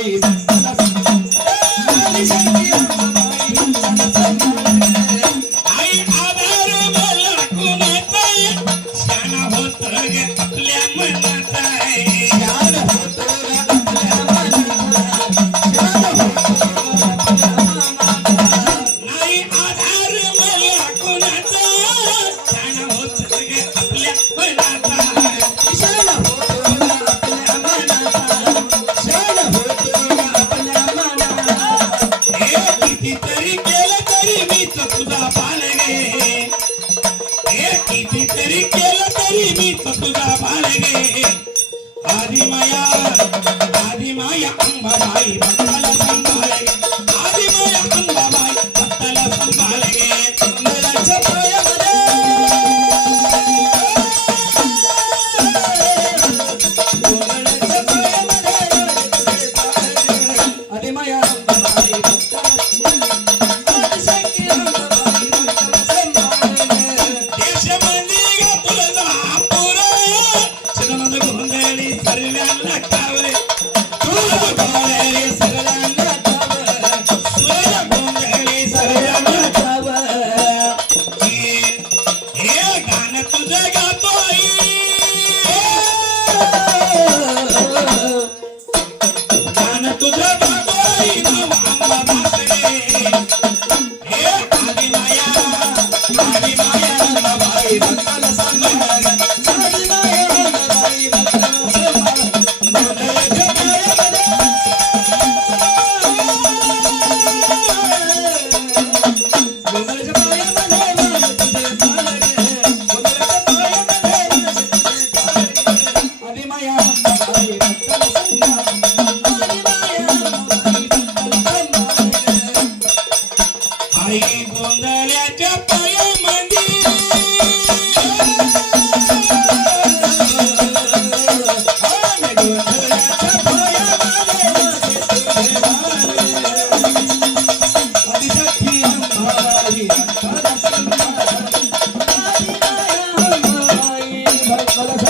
eyes. तेरी केरो तेरी भी सतुदा भाले गे आदि माया आदि माया अंबा माई 감사합니다.